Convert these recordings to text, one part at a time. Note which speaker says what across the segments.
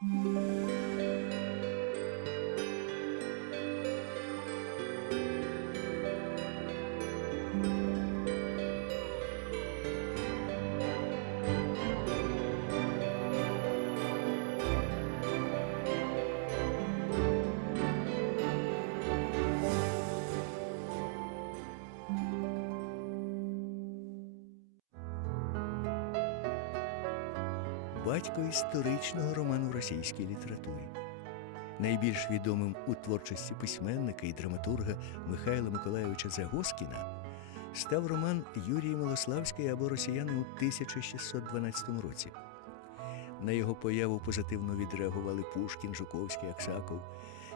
Speaker 1: Música батько історичного роману в російській літературі. Найбільш відомим у творчості письменника і драматурга Михайла Миколайовича Загоскіна став роман Юрії Милославської або Росіяни у 1612 році. На його появу позитивно відреагували Пушкін, Жуковський, Аксаков.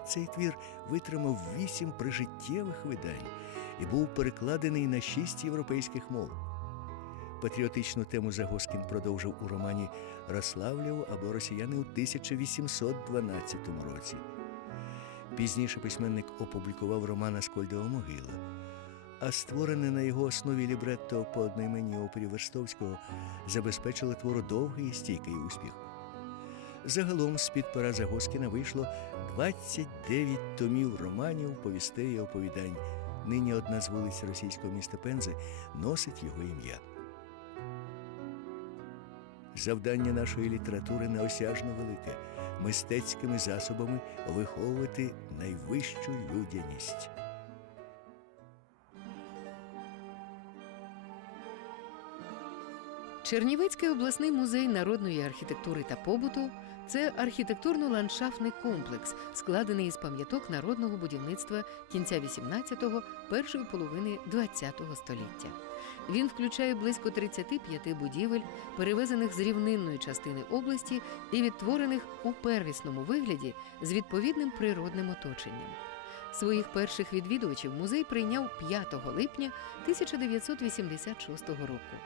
Speaker 1: Цей твір витримав вісім прижиттєвих видань і був перекладений на шість європейських мов. Патріотичну тему Загоскін продовжив у романі Рославлєво або Росіяни у 1812 році. Пізніше письменник опублікував роман Аскольдова могила, а створене на його основі лібретто по одноіменній опері Верстовського забезпечило твору довгий і стійкий успіх. Загалом з-під пера Загоскіна вийшло 29 томів романів, повістей і оповідань. Нині одна з вулиць російського міста Пензи носить його ім'я. Завдання нашої літератури неосяжно велике мистецькими засобами виховувати найвищу людяність.
Speaker 2: Чернівецький обласний музей народної архітектури та побуту це архітектурно-ландшафтний комплекс, складений із пам'яток народного будівництва кінця 18-го, першої половини 20-го століття. Він включає близько 35 будівель, перевезених з рівнинної частини області і відтворених у первісному вигляді з відповідним природним оточенням. Своїх перших відвідувачів музей прийняв 5 липня 1986 року.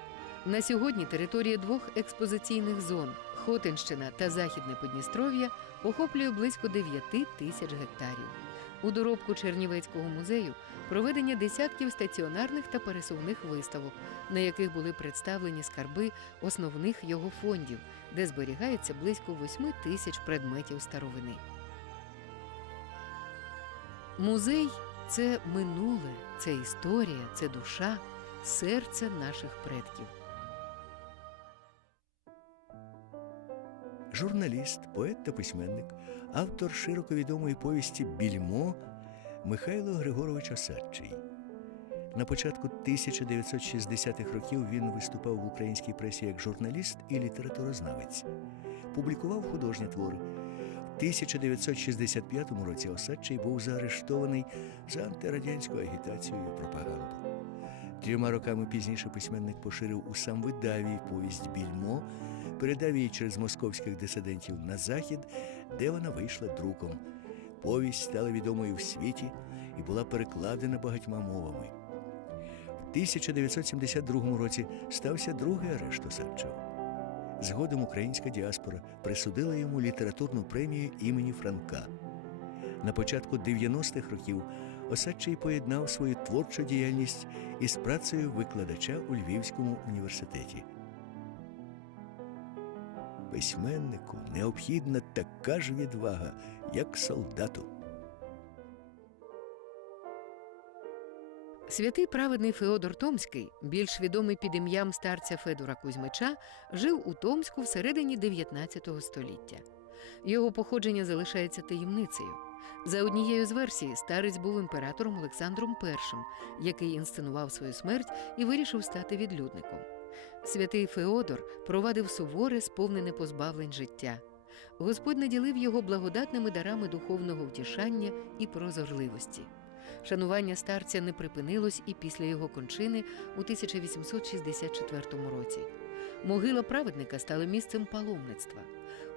Speaker 2: На сьогодні територія двох експозиційних зон Хотинщина та Західне Подністров'я охоплює близько 9 тисяч гектарів. У доробку Чернівецького музею проведення десятків стаціонарних та пересувних виставок, на яких були представлені скарби основних його фондів, де зберігається близько 8 тисяч предметів старовини. Музей це минуле, це історія, це душа, серце наших предків.
Speaker 1: Журналіст, поет та письменник, автор широко відомої повісті Більмо Михайло Григорович Осадчий. На початку 1960-х років він виступав в українській пресі як журналіст і літературознавець, публікував художні твори. В 1965 році Осадчий був заарештований за антирадянську агітацію і пропаганду. Трьома роками пізніше письменник поширив у самвидаві повість Більмо, передав її через московських дисидентів на захід, де вона вийшла друком. Повість стала відомою в світі і була перекладена багатьма мовами. В 1972 році стався другий арешт Осадчого. Згодом українська діаспора присудила йому літературну премію імені Франка. На початку 90-х років Осадчий поєднав свою творчу діяльність із працею викладача у Львівському університеті. Письменнику необхідна така ж відвага, як солдату.
Speaker 2: Святий праведний Феодор Томський, більш відомий під ім'ям старця Федора Кузьмича, жив у Томську всередині 19 століття. Його походження залишається таємницею. За однією з версій, старець був імператором Олександром І, який інсценував свою смерть і вирішив стати відлюдником. Святий Феодор провадив суворе, сповнене позбавлень життя. Господь наділив його благодатними дарами духовного втішання і прозорливості. Шанування старця не припинилось і після його кончини у 1864 році. Могила праведника стала місцем паломництва.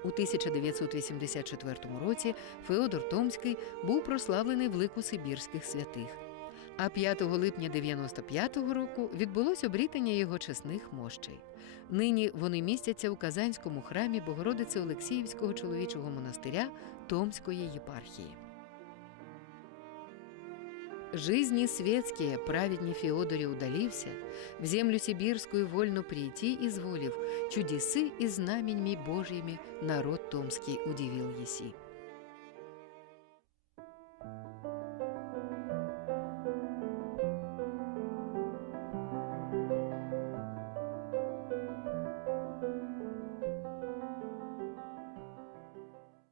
Speaker 2: У 1984 році Феодор Томський був прославлений в лику сибірських святих. А 5 липня 95-го року відбулось обрітання його чесних мощей. Нині вони містяться у Казанському храмі Богородиці Олексіївського чоловічого монастиря Томської єпархії. Жизни светские праведни Феодоре удалився, в землю сибирскую вольно прийти изволив, чудесы и знаменьми Божьими народ томский удивил еси.